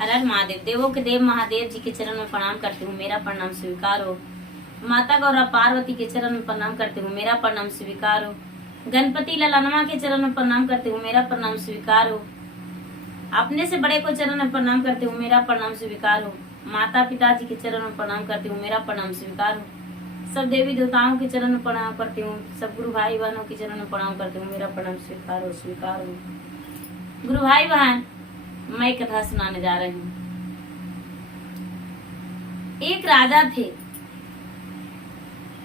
हर हर महादेव। देवों के देव महादेव जी के चरण में प्रणाम करती हूँ, मेरा प्रणाम स्वीकार हो। माता गौरा पार्वती के चरण में प्रणाम करती हूँ, मेरा प्रणाम स्वीकार हो। गणपति ललनमा के चरण में प्रणाम करती हूँ, मेरा प्रणाम स्वीकार हो। अपने से बड़े को चरण में प्रणाम करती हूँ, मेरा प्रणाम स्वीकार हो। माता पिता जी के चरण में प्रणाम करती हूँ, मेरा प्रणाम स्वीकार हो। सब देवी देवताओं के चरण में प्रणाम करती हूँ, सब गुरु भाई बहनों के चरण में प्रणाम करती हूँ, मेरा प्रणाम स्वीकार हो, स्वीकार हो। गुरु भाई बहन, मैं कथा सुनाने जा रही हूँ। एक राजा थे,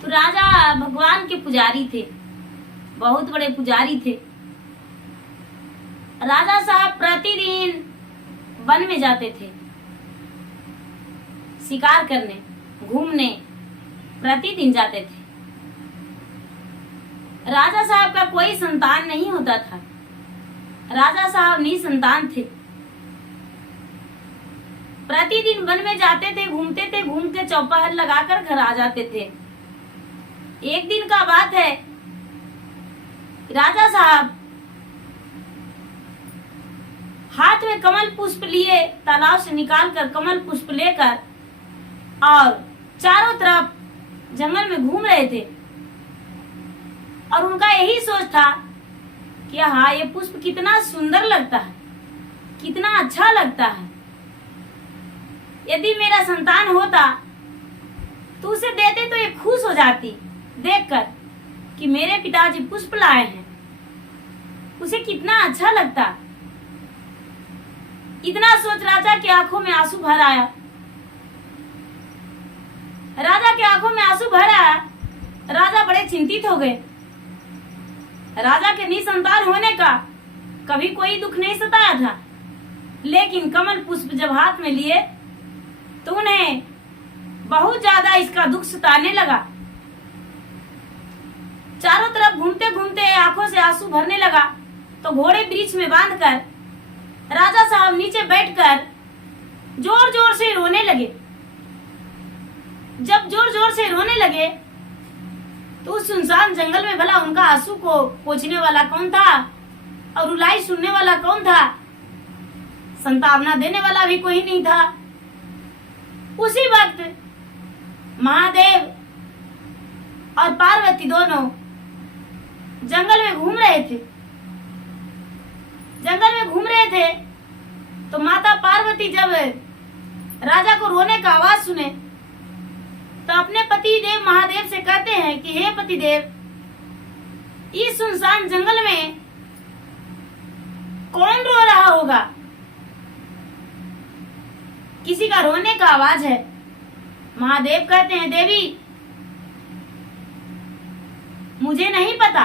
तो राजा भगवान के पुजारी थे, बहुत बड़े पुजारी थे। राजा साहब प्रतिदिन वन में जाते थे, शिकार करने, घूमने प्रतिदिन जाते थे। राजा साहब का कोई संतान नहीं होता था, राजा साहब निसंतान थे। प्रतिदिन वन में जाते थे, घूमते थे, घूम के चौपहर लगाकर घर आ जाते थे। एक दिन का बात है, राजा साहब हाथ में कमल पुष्प लिए, तालाब से निकालकर कमल पुष्प लेकर और चारों तरफ जंगल में घूम रहे थे। और उनका यही सोच था कि हाँ, ये पुष्प कितना सुंदर लगता है, कितना अच्छा लगता है। यदि मेरा संतान होता तो उसे देते तो ये खुश हो जाती देखकर कि मेरे पिताजी पुष्प लाए हैं, उसे कितना अच्छा लगता। इतना सोच राजा की आंखों में आंसू भर आया। राजा की आंखों में आंसू भर आया। राजा बड़े चिंतित हो गए। राजा के निसंतान होने का कभी कोई दुख नहीं सताया था, लेकिन कमल पुष्प जब हाथ में लिए तो उन्हें बहुत ज्यादा इसका दुख सताने लगा। चारों तरफ घूमते घूमते आंखों से आंसू भरने लगा। तो घोड़े वृक्ष में बांधकर राजा साहब नीचे बैठकर जोर जोर से रोने लगे। जब जोर जोर से रोने लगे तो उस सुनसान जंगल में भला उनका आंसू को पोंछने वाला कौन था और रुलाई सुनने वाला कौन था? संतावना देने वाला भी कोई नहीं था। उसी वक्त महादेव और पार्वती दोनों जंगल में घूम रहे थे। जंगल में घूम रहे थे तो माता पार्वती जब राजा को रोने का आवाज सुने तो अपने पति देव महादेव से कहते हैं कि हे पति देव, इस सुनसान जंगल में कौन रो रहा होगा? किसी का रोने का आवाज है। महादेव कहते हैं देवी, मुझे नहीं पता।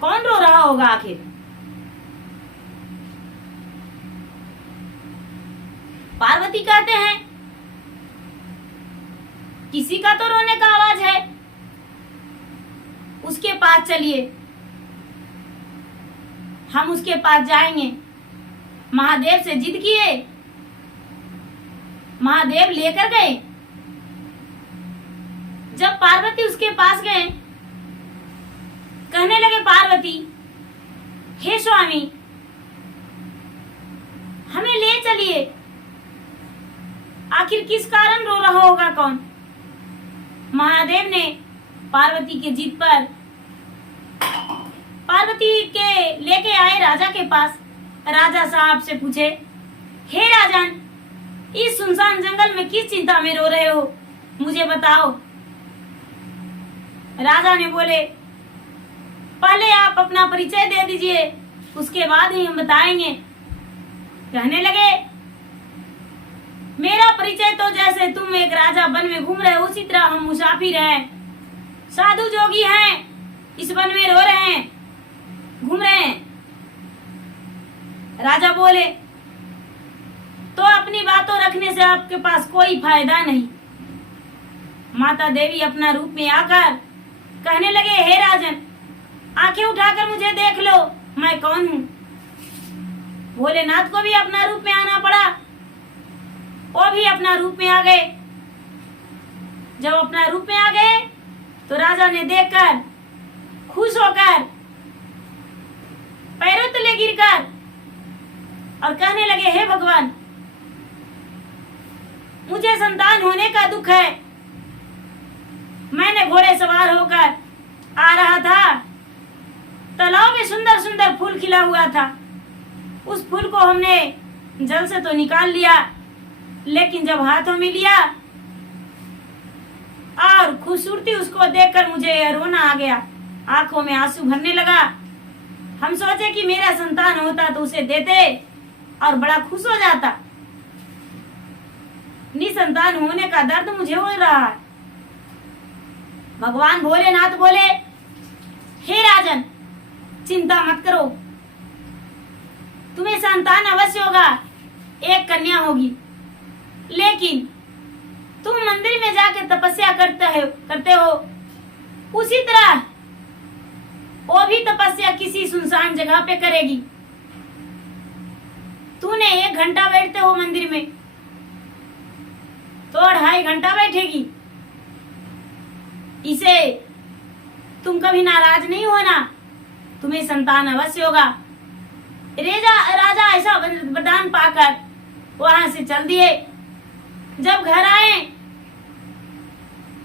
कौन रो रहा होगा आखिर? पार्वती कहते हैं किसी का तो रोने का आवाज है, उसके पास चलिए, हम उसके पास जाएंगे। महादेव से जिद किए, महादेव लेकर गए। जब पार्वती उसके पास गए, कहने लगे पार्वती, हे स्वामी, हमें ले चलिए, आखिर किस कारण रो रहा होगा कौन? महादेव ने पार्वती के जिद पर पार्वती के लेके आए राजा के पास। राजा साहब से पूछे, हे राजन, इस सुनसान जंगल में किस चिंता में रो रहे हो, मुझे बताओ। राजा ने बोले, पहले आप अपना परिचय दे दीजिए, उसके बाद ही हम बताएंगे। कहने लगे, मेरा परिचय तो जैसे तुम एक राजा वन में घूम रहे हो, उसी तरह हम मुसाफिर हैं, साधु जोगी हैं, इस वन में रो रहे हैं, घूम रहे हैं। राजा बोले, तो अपनी बातों रखने से आपके पास कोई फायदा नहीं। माता देवी अपना रूप में आकर कहने लगे, हे राजन, आंखें उठाकर मुझे देख लो, मैं कौन हूँ। भोलेनाथ को भी अपना रूप में आना पड़ा, वो भी अपना रूप में आ गए। जब अपना रूप में आ गए तो राजा ने देखकर खुश होकर पैरों गिरकर और कहने लगे, हे भगवान, मुझे संतान होने का दुख है। मैंने घोड़े सवार होकर आ रहा था, तालाब में सुंदर सुंदर फूल खिला हुआ था। उस फूल को हमने जल से तो निकाल लिया, लेकिन जब हाथों में लिया और खूबसूरती उसको देखकर मुझे रोना आ गया, आंखों में आंसू भरने लगा। हम सोचे कि मेरा संतान होता तो उसे देते और बड़ा खुश हो जाता। निसंतान होने का दर्द मुझे हो रहा है। भगवान भोलेनाथ बोले, हे राजन, चिंता मत करो, तुम्हें संतान अवश्य होगा, एक कन्या होगी। लेकिन तुम मंदिर में जाकर तपस्या करते हो, उसी तरह वो भी तपस्या किसी सुनसान जगह पे करेगी। तूने 1 घंटा बैठते हो मंदिर में, तो 2.5 घंटा बैठेगी। इसे तुम कभी नाराज नहीं होना, तुम्हें संतान अवश्य होगा। राजा ऐसा वरदान पाकर वहां से चल दिए। जब घर आए,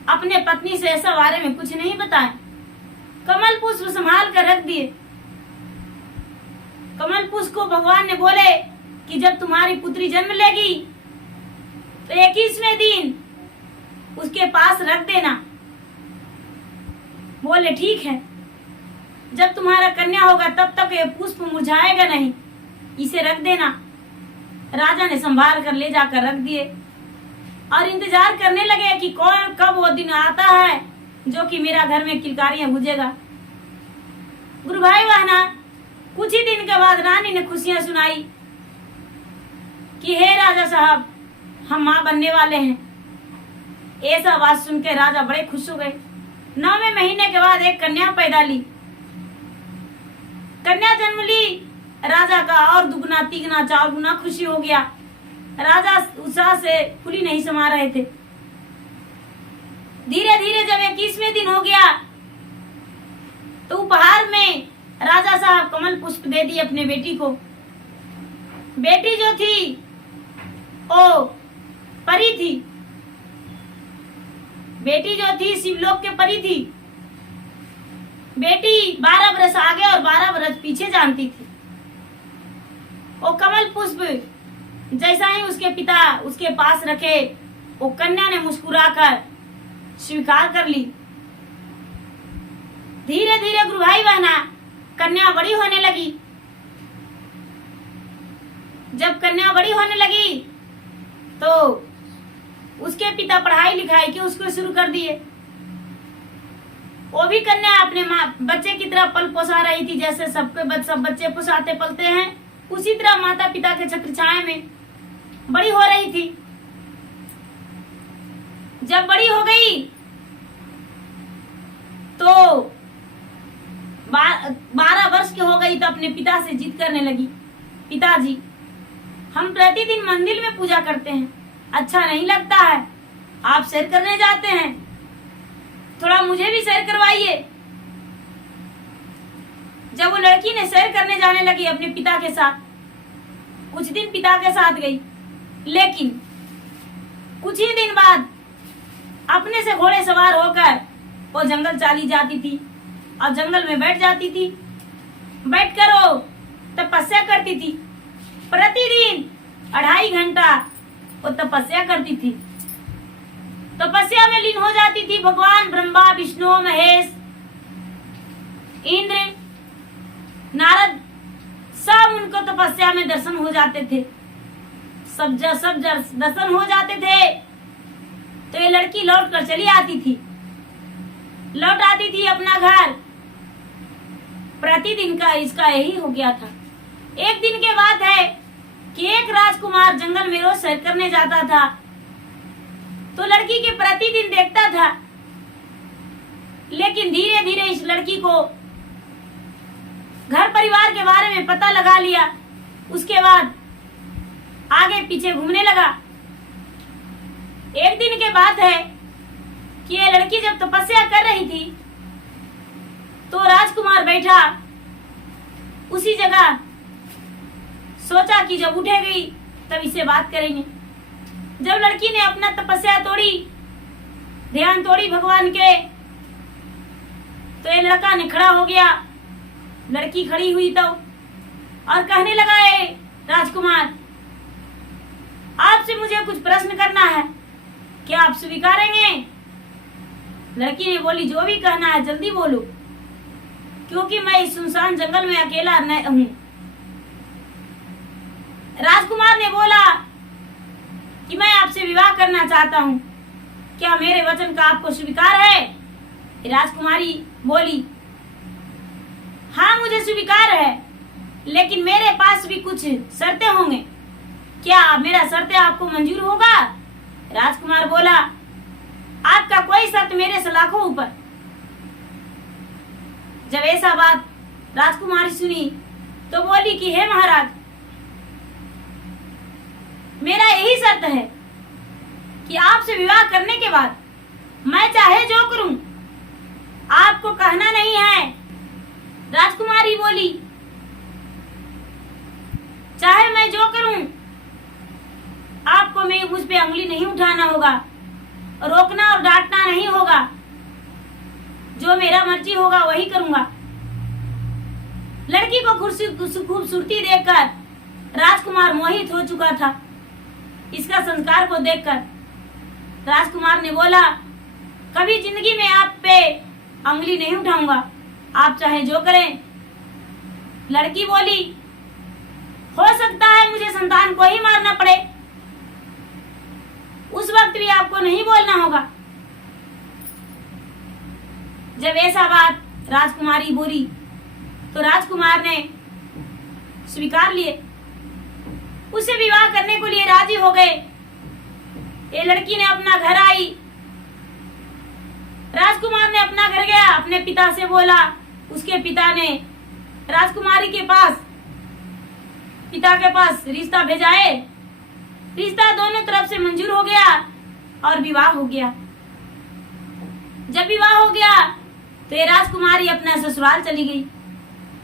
अपने पत्नी से ऐसा बारे में कुछ नहीं बताए, कमल पुष्प संभाल कर रख दिए। कमल पुष्प को भगवान ने बोले कि जब तुम्हारी पुत्री जन्म लेगी तो 21वें दिन उसके पास रख देना। बोले ठीक है, जब तुम्हारा कन्या होगा तब तक ये पुष्प मुरझाएगा नहीं, इसे रख देना। राजा ने संभाल कर ले जाकर रख दिए और इंतजार करने लगे कि कब वो दिन आता है जो कि मेरा घर में किलकारियां गुजेगा। गुरु भाई बहना, कुछ ही दिन के बाद रानी ने खुशियां सुनाई कि हे राजा साहब, हम मां बनने वाले हैं। ऐसा बात सुन के राजा बड़े खुश हो गए। 9वें महीने के बाद एक कन्या पैदा ली। कन्या जन्म ली, राजा का और दुगना तिगना 4 गुना खुशी हो गया। राजा उत्साह से फूली नहीं समा रहे थे। धीरे धीरे जब 21वें दिन हो गया तो उपहार में राजा साहब कमल पुष्प दे दिए अपने बेटी को। बेटी जो थी वो परी थी, बेटी जो थी शिवलोक के परी थी। बेटी 12 बरस आगे और 12 बरस पीछे जानती थी। वो कमल पुष्प जैसा ही उसके पिता उसके पास रखे, वो कन्या ने मुस्कुराकर स्वीकार कर ली। धीरे धीरे गुरु भाई बहना, कन्या बड़ी होने लगी। जब कन्या बड़ी होने लगी तो उसके पिता पढ़ाई लिखाई के उसको शुरू कर दिए। वो भी कन्या अपने बच्चे की तरह पल पोसा रही थी, जैसे सब बच्चे पोसाते पलते हैं, उसी तरह माता पिता के छत्र छाया में बड़ी हो रही थी। जब बड़ी हो गई तो 12 वर्ष की हो गई तो अपने पिता से जिद करने लगी, पिताजी, हम प्रतिदिन मंदिर में पूजा करते हैं, अच्छा नहीं लगता है, आप सैर करने जाते हैं, थोड़ा मुझे भी सैर करवाइए। जब वो लड़की ने सैर करने जाने लगी अपने पिता के साथ, कुछ दिन पिता के साथ गई, लेकिन कुछ ही दिन बाद अपने से घोड़े सवार होकर वो जंगल चली जाती थी और जंगल में बैठ जाती थी। बैठकर वो तपस्या करती थी। प्रतिदिन 2.5 घंटा वो तपस्या करती थी। तपस्या में लीन हो जाती थी। भगवान ब्रह्मा, विष्णु, महेश, इंद्र, नारद सब उनको तपस्या में दर्शन हो जाते थे। सब दर्शन हो जाते थे तो ये लड़की लौट कर चली आती थी, लौट आती थी अपना घर। प्रतिदिन का इसका यही हो गया था। एक दिन के बात है कि एक राजकुमार जंगल में रोज सैर करने जाता था, तो लड़की के प्रतिदिन देखता था, लेकिन धीरे धीरे इस लड़की को घर परिवार के बारे में पता लगा लिया। उसके बाद आगे पीछे घूमने लगा। एक दिन के बात है कि ये लड़की जब तपस्या कर रही थी तो राजकुमार बैठा उसी जगह सोचा कि जब उठेगी तब इससे बात करेंगे। जब लड़की ने अपना तपस्या तोड़ी, ध्यान तोड़ी भगवान के, तो ये लड़का ने खड़ा हो गया। लड़की खड़ी हुई तो और कहने लगा, ए राजकुमार, आपसे मुझे कुछ प्रश्न करना है, क्या आप स्वीकारेंगे? लड़की ने बोली, जो भी कहना है जल्दी बोलो, क्योंकि मैं इस सुनसान जंगल में अकेला न हूं। राजकुमार ने बोला कि मैं आपसे विवाह करना चाहता हूं, क्या मेरे वचन का आपको स्वीकार है? राजकुमारी बोली, हाँ मुझे स्वीकार है, लेकिन मेरे पास भी कुछ शर्तें होंगे, क्या मेरा शर्तें आपको मंजूर होगा? राजकुमार बोला, आपका कोई शर्त मेरे से लाखों ऊपर। जब ऐसा बात राजकुमारी सुनी तो बोली कि हे महाराज, मेरा यही शर्त है कि आपसे विवाह करने के बाद मैं चाहे जो करूं, आपको कहना नहीं है। राजकुमारी बोली, चाहे मैं जो करूं, आपको मुझ पे उंगली नहीं उठाना होगा, रोकना और डांटना नहीं होगा, जो मेरा मर्जी होगा वही करूंगा। लड़की को खूबसूरती देखकर राजकुमार मोहित हो चुका था। इसका संस्कार को देखकर राजकुमार ने बोला, कभी जिंदगी में आप पे उंगली नहीं उठाऊंगा, आप चाहे जो करें। लड़की बोली, हो सकता है मुझे संतान को ही मारना पड़े, उस वक्त भी आपको नहीं बोलना होगा। जब ऐसा बात राजकुमारी बोली तो राजकुमार ने स्वीकार लिए, उसे विवाह करने को लिए राजी हो गए। ये लड़की ने अपना घर आई, राजकुमार ने अपना घर गया, अपने पिता से बोला। उसके पिता ने राजकुमारी के पास, पिता के पास रिश्ता भेजाए। रिश्ता दोनों तरफ से मंजूर हो गया और विवाह हो गया। जब विवाह हो गया तो ये राजकुमारी अपना ससुराल चली गई,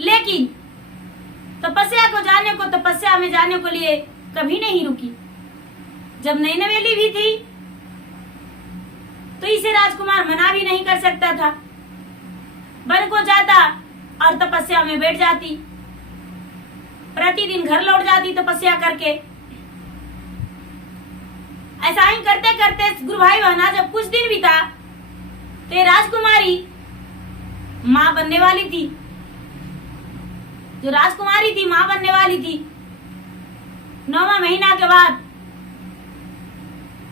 लेकिन तपस्या में जाने को लिए कभी नहीं रुकी। जब नई नवेली भी थी तो इसे राजकुमार मना भी नहीं कर सकता था। वन को जाता और तपस्या में बैठ जाती, प्रतिदिन घर लौट जाती तपस्या करके। ऐसा ही करते करते गुरु भाई बहना जब कुछ दिन बीता तो राजकुमारी माँ बनने वाली थी। जो राजकुमारी थी माँ बनने वाली थी। 9वां महीना के बाद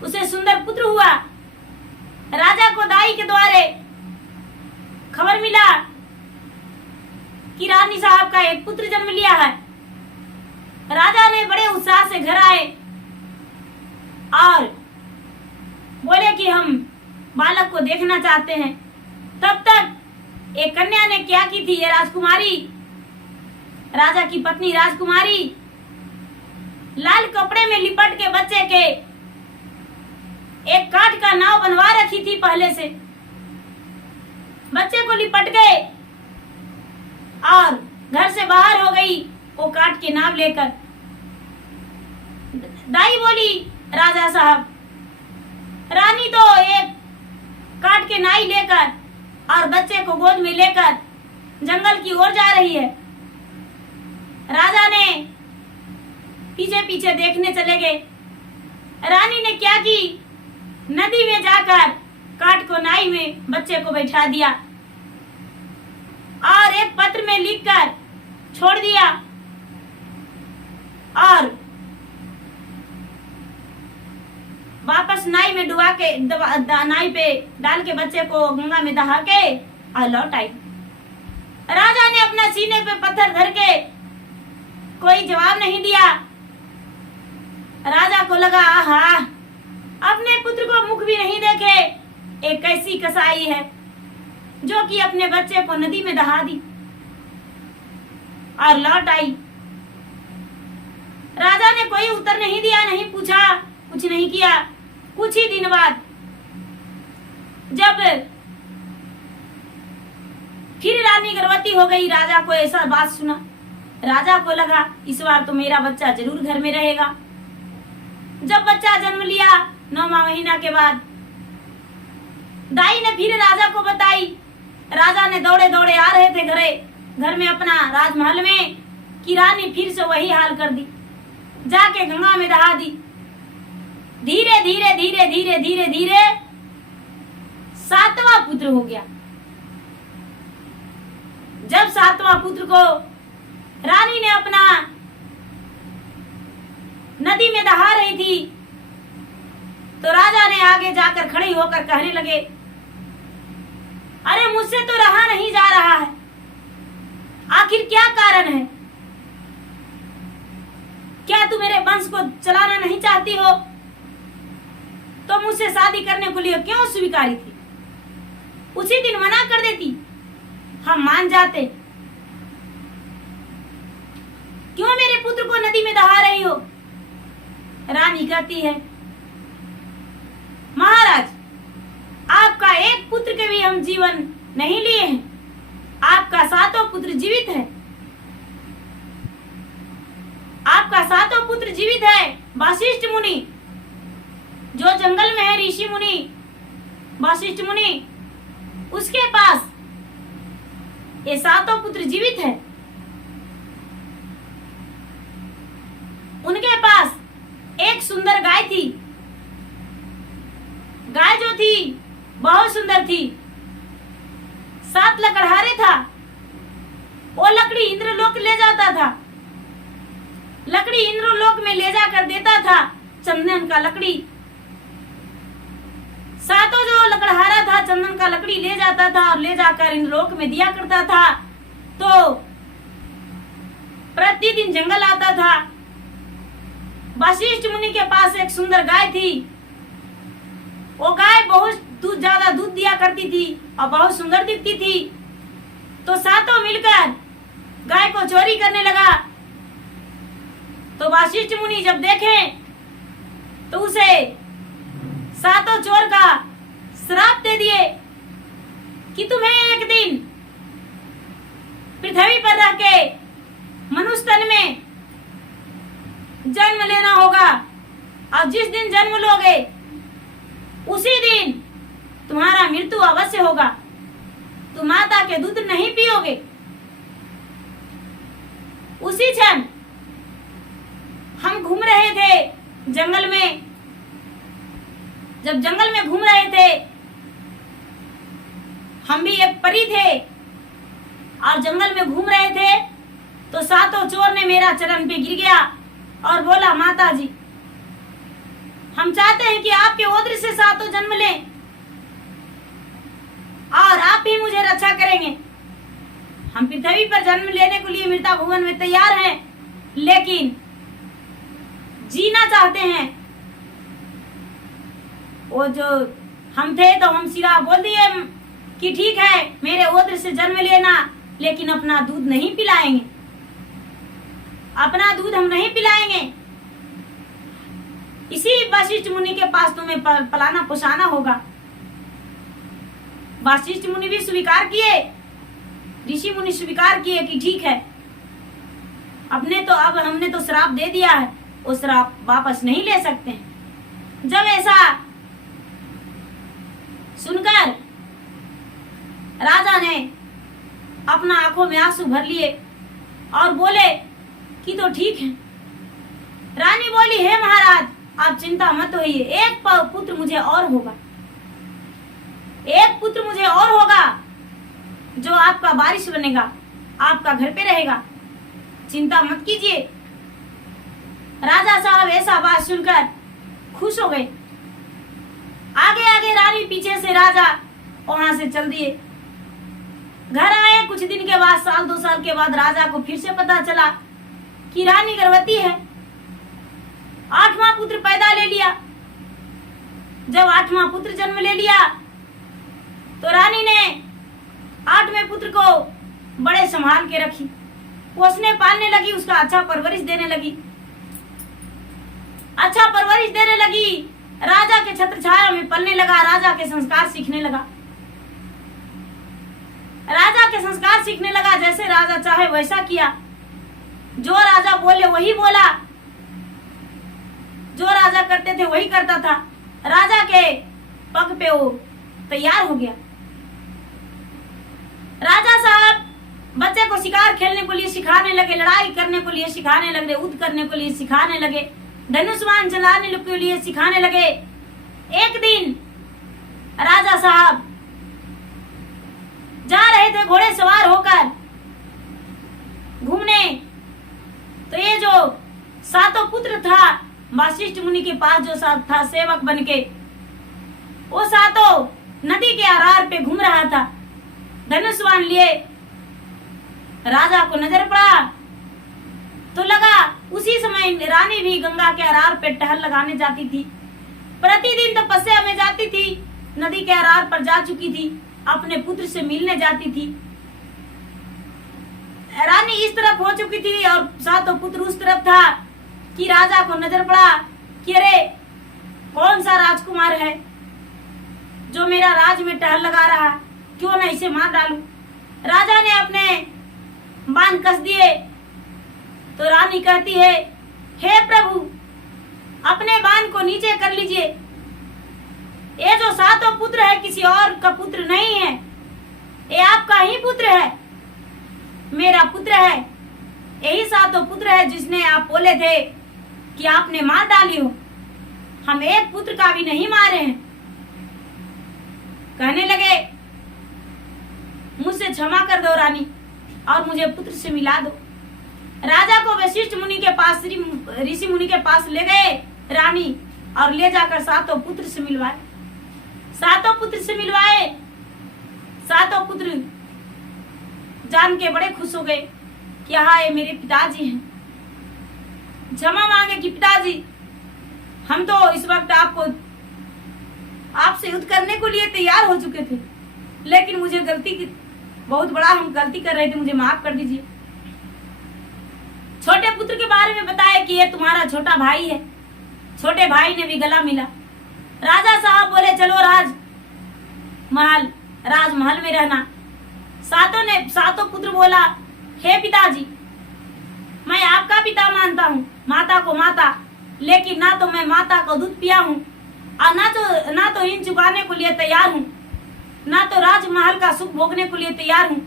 उसे सुंदर पुत्र हुआ। राजा को दाई के द्वारे खबर मिला कि रानी साहब का एक पुत्र जन्म लिया है। राजा ने बड़े उत्साह से घर आए और बोले कि हम बालक को देखना चाहते हैं। तब तक एक कन्या ने क्या की थी, ये राजकुमारी, राजा की पत्नी राजकुमारी लाल कपड़े में लिपट के बच्चे के एक काठ का नाव बनवा रखी थी पहले से। बच्चे को लिपट गए और घर से बाहर हो गई वो काठ के नाव लेकर। दाई बोली, राजा साहब, रानी तो एक काठ के नाई लेकर और बच्चे को गोद में लेकर जंगल की ओर जा रही है। राजा ने पीछे पीछे देखने चले गए। रानी ने क्या की, नदी में जाकर काठ को नाई में बच्चे को बैठा दिया और एक पत्र में लिखकर छोड़ दिया और वापस नाई में डुबा के नाई पे डाल के बच्चे को गंगा में दहा के और लौट आई। राजा ने अपना सीने पे पत्थर धर के कोई जवाब नहीं दिया। राजा को लगा, आहा, अपने पुत्र को मुख भी नहीं देखे, एक कैसी कसाई है जो कि अपने बच्चे को नदी में दहा दी और लौट आई। राजा ने कोई उत्तर नहीं दिया, नहीं पूछा, कुछ नहीं किया। कुछ ही दिन बाद जब फिर रानी गर्भवती हो गई, राजा को ऐसा बात सुना। राजा को लगा इस बार तो मेरा बच्चा जरूर घर में रहेगा। जब बच्चा जन्म लिया 9वां महीना के बाद, दाई ने फिर राजा को बताई। राजा ने दौड़े दौड़े आ रहे थे घर में अपना राजमहल में कि रानी फिर से वही हाल कर दी, जाके गंगा में दहा दी। धीरे धीरे धीरे धीरे धीरे धीरे 7वां पुत्र हो गया। जब 7वां पुत्र को रानी ने अपना नदी में दहा रही थी, तो राजा ने आगे जाकर खड़े होकर कहने लगे, अरे मुझसे तो रहा नहीं जा रहा है, आखिर क्या कारण है? क्या तू मेरे वंश को चलाना नहीं चाहती हो? तो मुझसे शादी करने को लिए क्यों स्वीकारी थी? उसी दिन मना कर देती, हम मान जाते। क्यों मेरे पुत्र को नदी में दहा रही हो? रानी कहती है, महाराज, आपका एक पुत्र के भी हम जीवन नहीं लिए हैं, आपका 7वां पुत्र जीवित है। आपका 7वां पुत्र जीवित है, वशिष्ठ मुनि, जो जंगल में है ऋषि मुनि वशिष्ठ मुनि, उसके पास ये 7वां पुत्र जीवित है। उनके पास एक सुंदर गाय थी। गाय जो थी बहुत सुंदर थी, 7 लकड़हारे था। वो लकड़ी इंद्रलोक ले जाता था, लकड़ी इंद्रलोक में ले जाकर देता था चंदन का लकड़ी। 7 जो लकड़हारा था चंदन का लकड़ी ले जाता था और ले जाकर इंद्रलोक में दिया करता था। तो प्रतिदिन जंगल आता था। वशिष्ठ मुनि के पास एक सुंदर गाय थी। वो गाय बहुत ज्यादा दूध दिया करती थी और बहुत सुंदर दिखती थी। तो 7 मिलकर गाय को चोरी करने लगा। तो वशिष्ठ मुनि जब देखे तो उसे 7 चोर का श्राप दे दिए कि तुम्हें एक दिन पृथ्वी पर रह के मनुष्य तन में जन्म लेना होगा, और जिस दिन जन्म लोगे उसी दिन तुम्हारा मृत्यु अवश्य होगा। तुम माता के दूध नहीं पियोगे। उसी क्षण हम घूम रहे थे जंगल में। जब जंगल में घूम रहे थे, हम भी एक परी थे और जंगल में घूम रहे थे, तो 7 चोर ने मेरा चरण पे गिर गया और बोला, माता जी, हम चाहते हैं कि आपके ओद्र से 7 जन्म लें और आप ही मुझे रक्षा करेंगे। हम पृथ्वी पर जन्म लेने के लिए मृता भुवन में तैयार हैं, लेकिन जीना चाहते हैं। वो जो हम थे तो हम सीधा बोल दिए कि ठीक है, मेरे ओद्र से जन्म लेना, लेकिन अपना दूध नहीं पिलाएंगे, अपना दूध हम नहीं पिलाएंगे। इसी वशिष्ठ मुनि के पास तुम्हें पलाना पोसाना होगा। वशिष्ठ मुनि भी स्वीकार किए, ऋषि मुनि स्वीकार किए कि ठीक है, अब हमने तो श्राप दे दिया है, वो श्राप वापस नहीं ले सकते हैं। जब ऐसा सुनकर राजा ने अपना आंखों में आंसू भर लिए और बोले कि तो ठीक है। रानी बोली, हे महाराज, आप चिंता मत होइए, एक पुत्र मुझे और होगा, एक पुत्र मुझे और होगा जो आपका वारिस बनेगा, आपका घर पे रहेगा, चिंता मत कीजिए। राजा साहब ऐसा बात सुनकर खुश हो गए। आगे आगे रानी, पीछे से राजा वहां से चल दिए। घर आए कुछ दिन के बाद, 1-2 साल के बाद राजा को फिर से पता चला कि रानी गर्भवती है। 8वां पुत्र पैदा ले लिया। जब 8वां पुत्र जन्म ले लिया तो रानी ने 8वें पुत्र को बड़े संभाल के रखी, पोसने पालने लगी, उसका अच्छा परवरिश देने लगी, अच्छा परवरिश देने लगी। राजा के छत्र छाया में पलने लगा, राजा के संस्कार सीखने लगा, राजा के संस्कार सीखने लगा। जैसे राजा चाहे वैसा किया। जो राजा बोले वही बोला, जो राजा करते थे वही करता था। राजा के पग पे वो तैयार हो गया। राजा साहब बच्चे को शिकार खेलने को लिए सिखाने लगे, लड़ाई करने को लिए सिखाने लगे, युद्ध करने को लिए सिखाने लगे, धनुष्मान चलाने के लिए सिखाने लगे। एक दिन राजा साहब जा रहे थे घोड़े सवार होकर घूमने, तो ये जो सातों पुत्र था वशिष्ठ मुनि के पास जो था सेवक बनके, वो सातों नदी के आरार पे घूम रहा था धनुष्वान लिए। राजा को नजर पड़ा तो लगा उसी समय रानी भी गंगा के आरार पे टहल लगाने जाती थी, प्रतिदिन तपस्या में जाती थी, नदी के आरार पर जा चुकी थी, अपने पुत्र से मिलने जाती थी। रानी इस तरफ हो चुकी थी और सातों पुत्र उस तरफ था कि राजा को नजर पड़ा कि अरे कौन सा राजकुमार है जो मेरा राज में टहल लगा रहा, क्यों ना इसे मार डालूं। राजा ने अपने बाण कस दिए तो रानी कहती है, हे प्रभु अपने बाण को नीचे कर लीजिए, ये जो सातों पुत्र है किसी और का पुत्र नहीं है, ये आपका ही पुत्र है, मेरा पुत्र है, यही सातों पुत्र है जिसने आप बोले थे कि आपने मार डाली हो, हम एक पुत्र का भी नहीं मारे हैं। कहने लगे मुझसे क्षमा कर दो रानी और मुझे पुत्र से मिला दो। राजा को वशिष्ठ मुनि के पास, ऋषि मुनि के पास ले गए रानी और ले जाकर सातों पुत्र से मिलवाए। सातों पुत्र से मिलवाए, सातों पुत्र जान के बड़े खुश हो गए कि हाँ ये मेरे पिताजी हैं। क्षमा मांगे कि पिताजी हम तो इस वक्त आपसे युद्ध करने को लिए तैयार हो चुके थे, लेकिन मुझे गलती की, बहुत बड़ा हम गलती कर रहे थे, मुझे माफ कर दीजिए। छोटे पुत्र के बारे में बताया कि ये तुम्हारा छोटा भाई है। छोटे भाई ने भी गला मिला। राजा साहब बोले चलो राजमहल में रहना। सातों पुत्र बोला, हे पिताजी मैं आपका पिता मानता हूँ, माता को माता, लेकिन ना तो मैं माता को दूध पिया हूँ और ना तो ऋण चुकाने को लिए तैयार हूँ, ना तो राजमहल का सुख भोगने को लिए तैयार हूँ।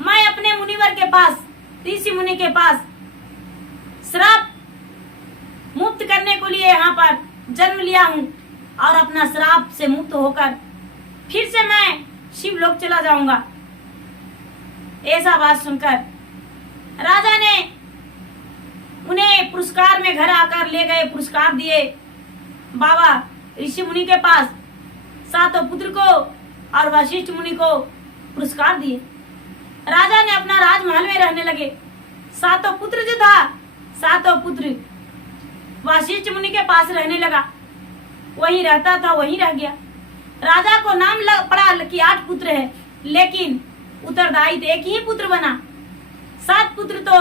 मैं अपने मुनिवर के पास, ऋषि मुनि के पास श्राप मुक्त करने को लिए यहाँ पर जन्म लिया हूँ और अपना श्राप से मुक्त होकर फिर से मैं शिवलोक चला जाऊंगा। ऐसा बात सुनकर राजा ने उन्हें पुरस्कार में घर आकर ले गए, पुरस्कार दिए बाबा ऋषि मुनि के पास, सातों पुत्र को और वशिष्ठ मुनि को पुरस्कार दिए। राजा ने अपना राजमहल में रहने लगे। सातों पुत्र जो था, सातों पुत्र वशिष्ठ मुनि के पास रहने लगा, वहीं रहता था, वहीं रह गया। राजा को नाम पड़ा कि 8 पुत्र है, लेकिन उत्तरदायी तो एक ही पुत्र बना। 7 पुत्र तो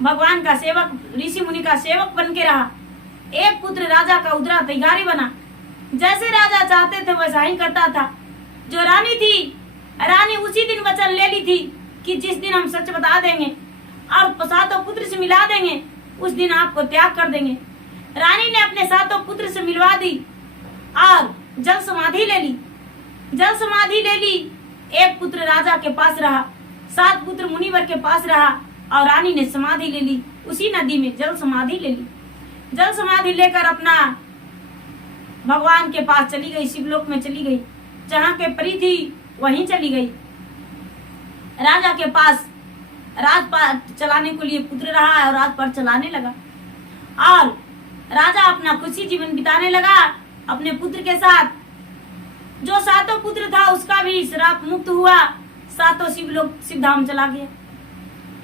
भगवान का सेवक, ऋषि मुनि का सेवक बन के रहा। एक पुत्र राजा का उत्तराधिकारी बना। जैसे राजा चाहते थे वैसा ही करता था। जो रानी थी, रानी उसी दिन वचन ले ली थी कि जिस दिन हम सच बता देंगे और सातों पुत्र से मिला देंगे, उस दिन आपको त्याग कर देंगे। रानी ने अपने सातों पुत्र से मिलवा दी और जल समाधि ले ली। जल समाधि ले ली। एक पुत्र राजा के पास रहा, 7 पुत्र मुनिवर के पास रहा और रानी ने समाधि ले ली। उसी नदी में जल समाधि ले ली। जल समाधि लेकर अपना भगवान के पास चली गई, शिवलोक में चली गई। जहाँ के परी थी वहीं चली गई। राजा के पास राजपाट चलाने के लिए पुत्र रहा और राजपाट चलाने लगा और राजा अपना खुशी जीवन बिताने लगा अपने पुत्र के साथ। जो सातों पुत्र था उसका भी श्राप मुक्त हुआ, सातों शिवलोक शिवधाम चला गया।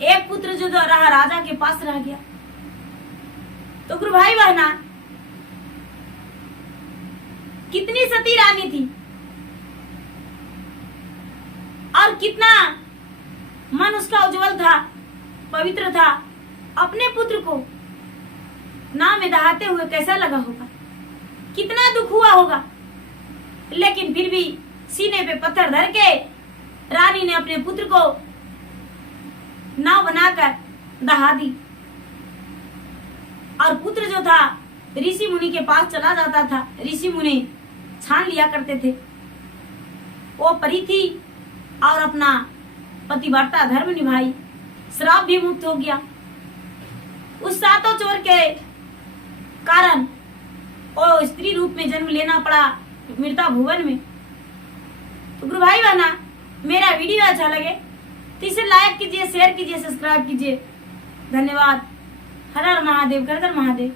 एक पुत्र जो रहा राजा के पास रह गया। तो गुरु भाई बहना, कितनी सती रानी थी और कितना मन उसका उज्जवल था, पवित्र था। अपने पुत्र को नाव में दहाते हुए कैसा लगा होगा, कितना दुख हुआ होगा, लेकिन फिर भी सीने पे पत्थर धर के रानी ने अपने पुत्र को नाव बनाकर दहा दी। और पुत्र जो था ऋषि मुनि के पास चला जाता था, ऋषि मुनि छान लिया करते थे। वो परी थी और अपना पतिव्रता धर्म निभाई, श्राप भी मुक्त हो गया। उस सातों चोर के कारण वो स्त्री रूप में जन्म लेना पड़ा मृता भुवन में। तो गुरु भाई बहना, मेरा वीडियो अच्छा लगे तो इसे लाइक कीजिए, शेयर कीजिए, सब्सक्राइब कीजिए। धन्यवाद। हर हर महादेव, घर घर महादेव।